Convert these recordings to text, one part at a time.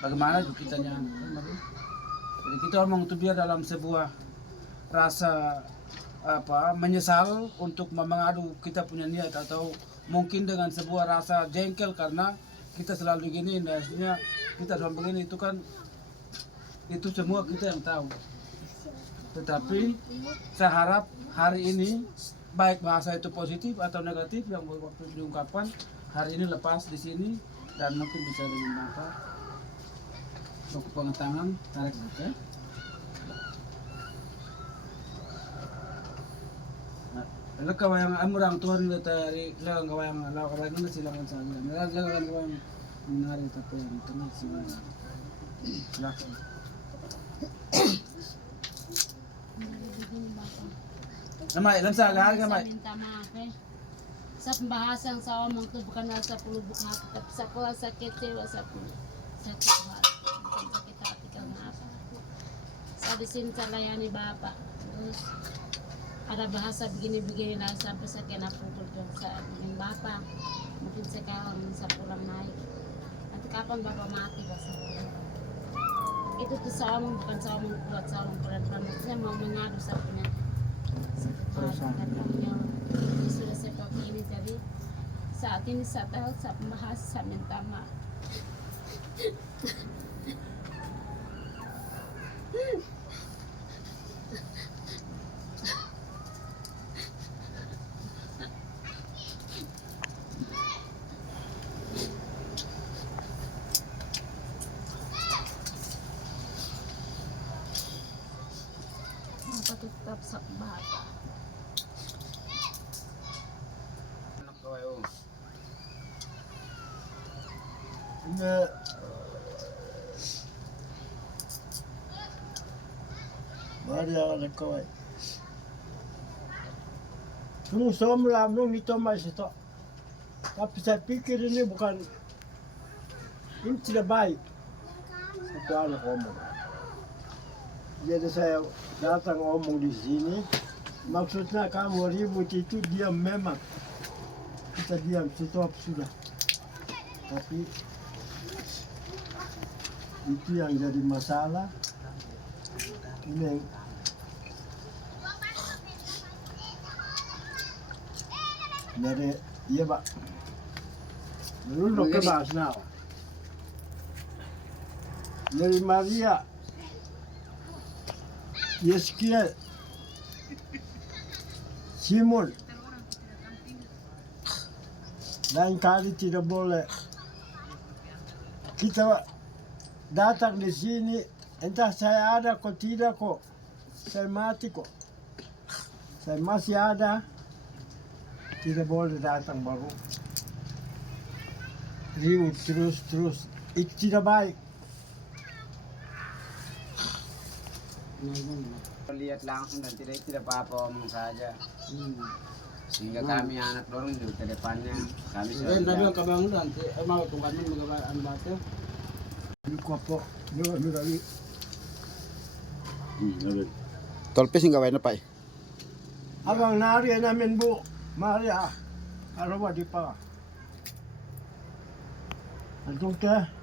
bagaimana juga kitanya. Jadi kita ngomong itu biar dalam sebuah rasa menyesal untuk mengadu kita punya niat, atau mungkin dengan sebuah rasa jengkel karena kita selalu gini, maksudnya kita selalu begini, itu kan itu semua kita yang tahu. Tetapi saya harap hari ini baik bahasa itu positif atau negatif yang waktu diungkapkan hari ini lepas di sini dan mungkin bisa dimanfaat untuk pengetangan tarik oke. Nah, kawayang amurang tuhan dari lang kawayang kawayang silangan saja. Lang kawayang menari tapi yang tengah silangan. Silakan. Nama ilan sa harga mai. Sa pembahasan sa omong itu bukan rasa pelubuk hati, tapi sa kuasa kecewa sa sakit hati, bukan sakit hati karena apa? Saya di sini saya layani Bapak, terus ada bahasa begini-begini lah sampai saya kena pukul dong saya dengan Bapak, mungkin sekarang saya pulang naik, nanti kapan Bapak mati bahasa itu tuh saya omong bukan saya omong kuat, saya omong pelan-pelan, saya mau mengadu saya punya karena sudah seperti ini, jadi saat ini saya tahu saya membahas, saya minta maaf. Maka tetap sabar. Mari ada kawai. Semua semua lambung itu masih itu. Tapi saya pikir ini bukan, ini tidak baik. Itu anak ngomong. Jadi saya datang ngomong di sini. Maksudnya kamu ribut itu diam memang. Kita diam, stop sudah. Tapi itu yang jadi masalah. Ini dari iya Pak. Dulu ke bahas now. Dari Maria Yeskiel Simon lain kali tidak boleh kita datang di sini, entah saya ada kok tidak kok, saya mati kok, saya masih ada, tidak boleh datang baru ribut terus itu tidak baik. Lihat langsung dan tidak apa-apa omong saja. Sehingga kami anak dorong juga ke depannya kami Dan tadi yang kabang nanti mau tungkan magagaan batu. Ini kopo, ini lagi. Tolpes yung gawin na pa eh. Abang nari namin bu, Maria, arawa di pa. Antung ke?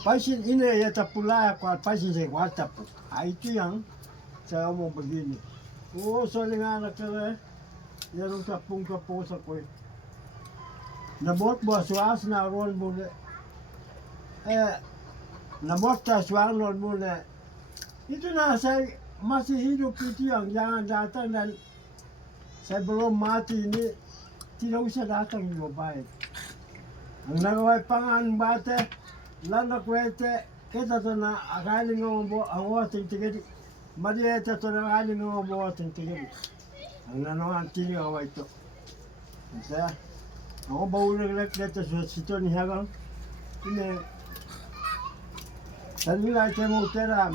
Pasin ini ya tapula ko at pasin sa WhatsApp. Itu yang saya mau begini. Oh, soalnya anak kere, yarong kapung sa ko. Nabot bo suas na ron muna. Nabot ta suas ron muna. Itu na saya masih hidup itu yang jangan datang dan saya belum mati ini tidak usah datang juga baik. Ang nagaway pangan bate, lana kwete, kita to na akali ngombo ang wating tigiri. Marieta to na akali ngombo wating tigiri. Ang nanawan tinga wa ito. Saya, ako ba ulag dito sa sito ni Hagang? Ini, sa nila ito mo teram.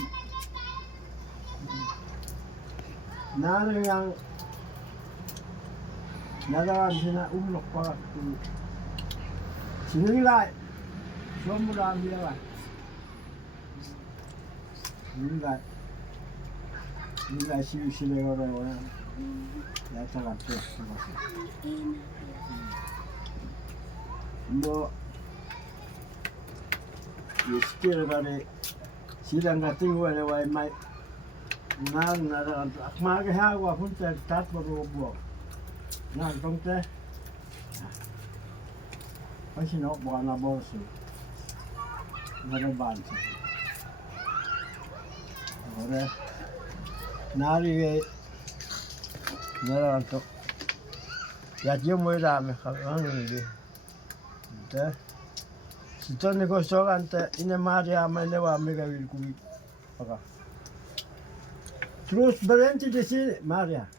Narang yang nagawan sina umlok pa. Sinilay, semua bilang, sinilay sila orang ya sangat terus. Bo, skill kali silang kating wala way may nang nararan ak magahawa pun tat berobo nang tong teh pasti no bukan bosu nara bansa ore nari nararan to ya dia mau rame kalau ini teh Sito negosyo ante ina Maria melewa mega wilkui. Oka. Terus berhenti di sini, Maria.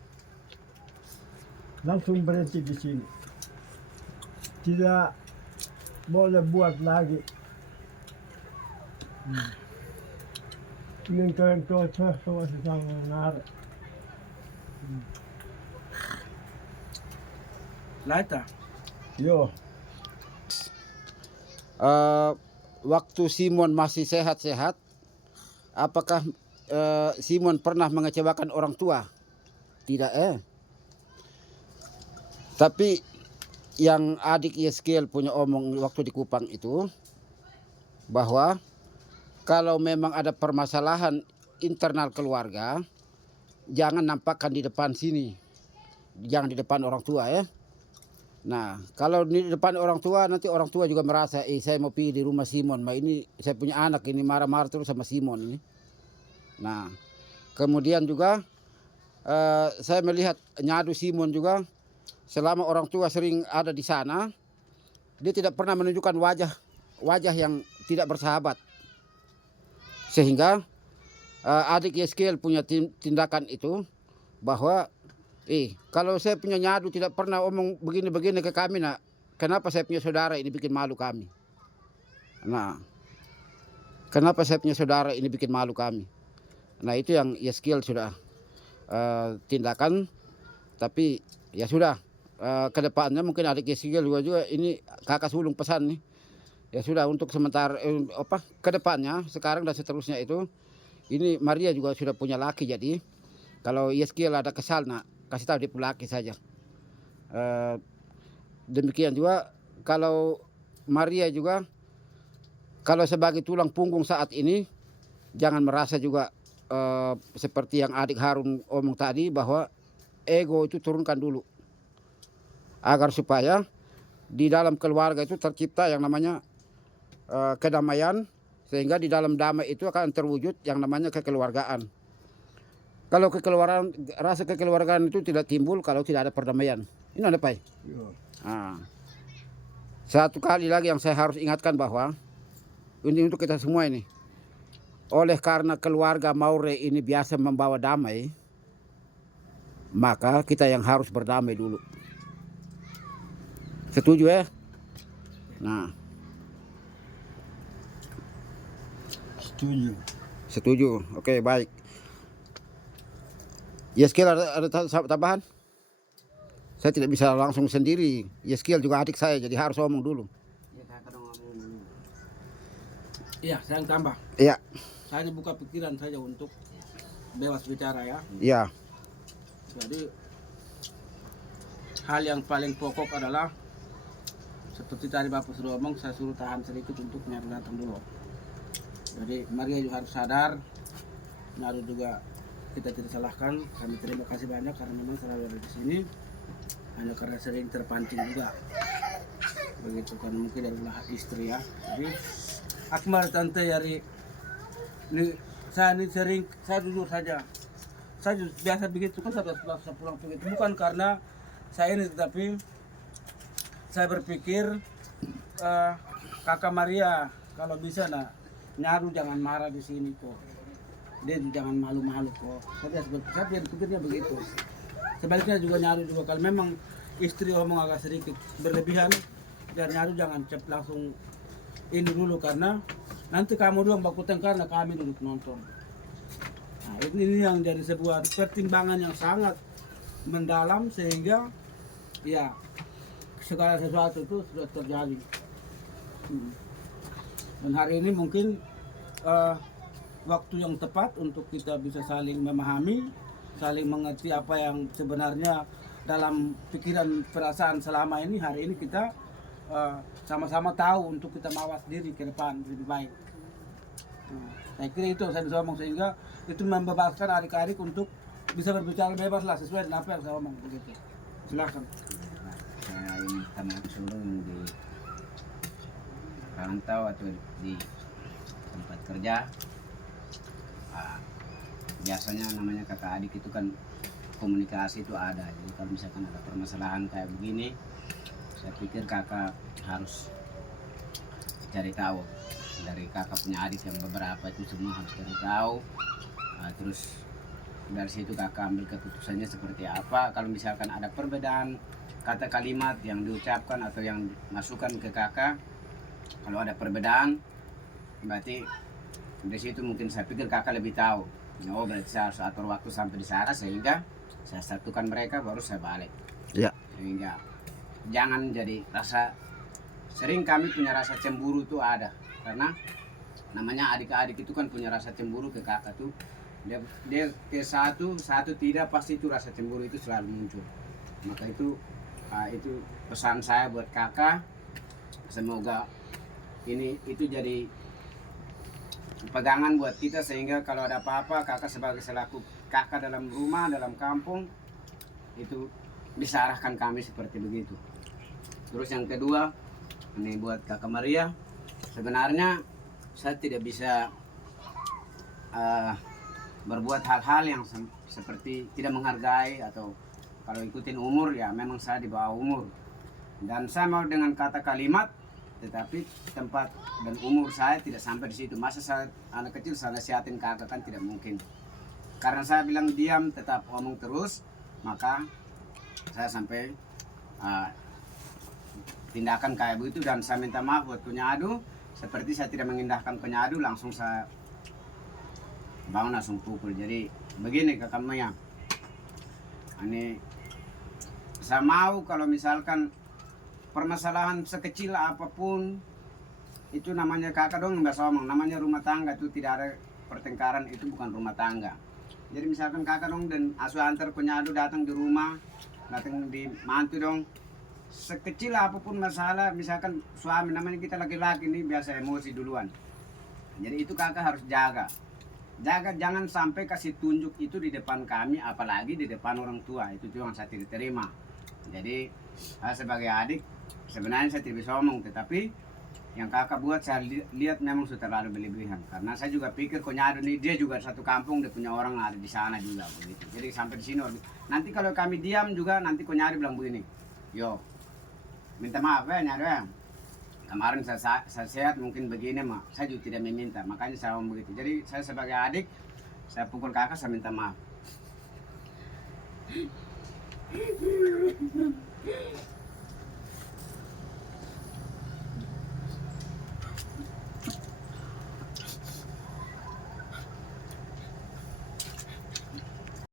Langsung berhenti di sini. Tidak boleh buat lagi. Ingin kalian tua sama sedang menarik. Laita. Yo, Waktu Simon masih sehat-sehat, apakah Simon pernah mengecewakan orang tua? Tidak. Tapi yang adik Yeskiel punya omong waktu di Kupang itu, bahwa kalau memang ada permasalahan internal keluarga, jangan nampakkan di depan sini, jangan di depan orang tua ya. Nah, kalau di depan orang tua, nanti orang tua juga merasa, saya mau pergi di rumah Simon, ini saya punya anak ini marah-marah terus sama Simon ini. Nah, kemudian juga saya melihat nyadu Simon juga, selama orang tua sering ada di sana, dia tidak pernah menunjukkan wajah yang tidak bersahabat. Sehingga adik Yeskiel punya tindakan itu, bahwa kalau saya punya nyadu tidak pernah omong begini-begini ke kami, nak, kenapa saya punya saudara ini bikin malu kami? Nah, kenapa saya punya saudara ini bikin malu kami? Nah, itu yang Yeskiel sudah tindakan, tapi ya sudah, ke depannya mungkin adik Yeskiel juga ini kakak sulung pesan nih. Ya sudah, untuk sementara ke depannya sekarang dan seterusnya itu, ini Maria juga sudah punya laki, jadi kalau Yeskiel ada kesal, nak, kasih tahu dia laki saja. Demikian juga kalau Maria juga, kalau sebagai tulang punggung saat ini, jangan merasa juga seperti yang adik Harun omong tadi, bahwa ego itu turunkan dulu, agar supaya di dalam keluarga itu tercipta yang namanya kedamaian, sehingga di dalam damai itu akan terwujud yang namanya kekeluargaan. Kalau rasa kekeluargaan itu tidak timbul kalau tidak ada perdamaian. Ini ada Pak. Nah, satu kali lagi yang saya harus ingatkan, bahwa ini untuk kita semua ini, oleh karena keluarga Maure ini biasa membawa damai, maka kita yang harus berdamai dulu. Setuju ya? Nah, setuju. Oke, baik. Yeskiel ada tambahan? Saya tidak bisa langsung sendiri. Yeskiel juga adik saya, jadi harus ngomong dulu. Iya, saya yang tambah. Iya. Saya buka pikiran saja untuk bebas bicara ya. Iya. Jadi hal yang paling pokok adalah seperti tadi Bapak sudah ngomong, saya suruh tahan sedikit untuk Nyaru datang dulu. Jadi Maria juga harus sadar, Nyaru juga kita tidak salahkan. Kami terima kasih banyak karena memang selalu ada di sini, hanya karena sering terpancing juga. Begitu, karena mungkin adalah istri ya. Jadi Akmal tante Yari, saya jujur saja. Saya biasa begitu kan, saya pulang begitu. Bukan karena saya ini, tetapi saya berpikir kakak Maria kalau bisa Nyaru jangan marah di sini kok. Dia jangan malu-malu kok. Saya berpikirnya begitu. Sebaliknya juga Nyaru juga, kalau memang istri ngomong agak sedikit berlebihan, biar Nyaru jangan langsung ini dulu, karena nanti kamu doang baku tengkar, karena kami duduk nonton. Nah, ini yang jadi sebuah pertimbangan yang sangat mendalam, sehingga ya segala sesuatu itu sudah terjadi. Dan hari ini mungkin waktu yang tepat untuk kita bisa saling memahami, saling mengerti apa yang sebenarnya dalam pikiran perasaan selama ini. Hari ini kita sama-sama tahu untuk kita mawas diri ke depan lebih baik. Saya kira itu saya bisa ngomong, sehingga itu membebaskan adik-adik untuk bisa berbicara bebas lah sesuai dengan apa yang saya ngomong begitu. Silakan. Saya ini teman suruh yang di rantau atau di tempat kerja. Biasanya namanya kakak adik itu kan komunikasi itu ada. Jadi kalau misalkan ada permasalahan kayak begini, saya pikir kakak harus cari tahu dari kakak punya adik yang beberapa itu semua harus cari tahu. Terus dari situ kakak ambil keputusannya seperti apa. Kalau misalkan ada perbedaan kata kalimat yang diucapkan atau yang masukkan ke kakak, kalau ada perbedaan berarti dari situ mungkin saya pikir kakak lebih tahu. Oh berarti saya harus atur waktu sampai di sana sehingga saya satukan mereka baru saya balik. Ya. Sehingga jangan jadi rasa, sering kami punya rasa cemburu tuh ada karena namanya adik-adik itu kan punya rasa cemburu ke kakak tuh. Dia ke satu tidak, pasti itu rasa cemburu itu selalu muncul. Maka itu pesan saya buat kakak, semoga itu jadi pegangan buat kita sehingga kalau ada apa-apa kakak sebagai selaku kakak dalam rumah, dalam kampung itu bisa arahkan kami seperti begitu. Terus yang kedua, ini buat kakak Maria, sebenarnya saya tidak bisa berbuat hal-hal yang seperti tidak menghargai atau kalau ikutin umur, ya memang saya di bawah umur dan saya mau dengan kata kalimat, tetapi tempat dan umur saya tidak sampai di situ. Masa saya anak kecil saya nasihatin kakak kan tidak mungkin. Karena saya bilang diam tetap ngomong terus, maka saya sampai tindakan kayak begitu dan saya minta maaf buat penyadu. Seperti saya tidak mengindahkan penyadu, langsung saya bangun langsung pukul. Jadi begini kakak Maya, ini saya mau kalau misalkan permasalahan sekecil apapun itu namanya kakak dong nggak somong, namanya rumah tangga itu tidak ada pertengkaran, itu bukan rumah tangga. Jadi misalkan kakak dong dan asuh antar penyadu datang di rumah, datang di mantu dong, sekecil apapun masalah, misalkan suami namanya kita laki-laki ini biasa emosi duluan. Jadi itu kakak harus jaga jangan sampai kasih tunjuk itu di depan kami, apalagi di depan orang tua. Itu yang saya tidak terima. Jadi saya sebagai adik sebenarnya saya tidak bisa ngomong, tetapi yang kakak buat saya lihat memang sudah terlalu berlebihan. Karena saya juga pikir Konyado ini dia juga satu kampung, dia punya orang ada di sana juga begitu. Jadi sampai di sini nanti kalau kami diam juga nanti Konyado bilang begini, yo minta maaf ya Nyado ya, kemarin saya sehat mungkin begini mah, saya juga tidak meminta, makanya saya ngomong begitu. Jadi saya sebagai adik, saya pukul kakak, saya minta maaf.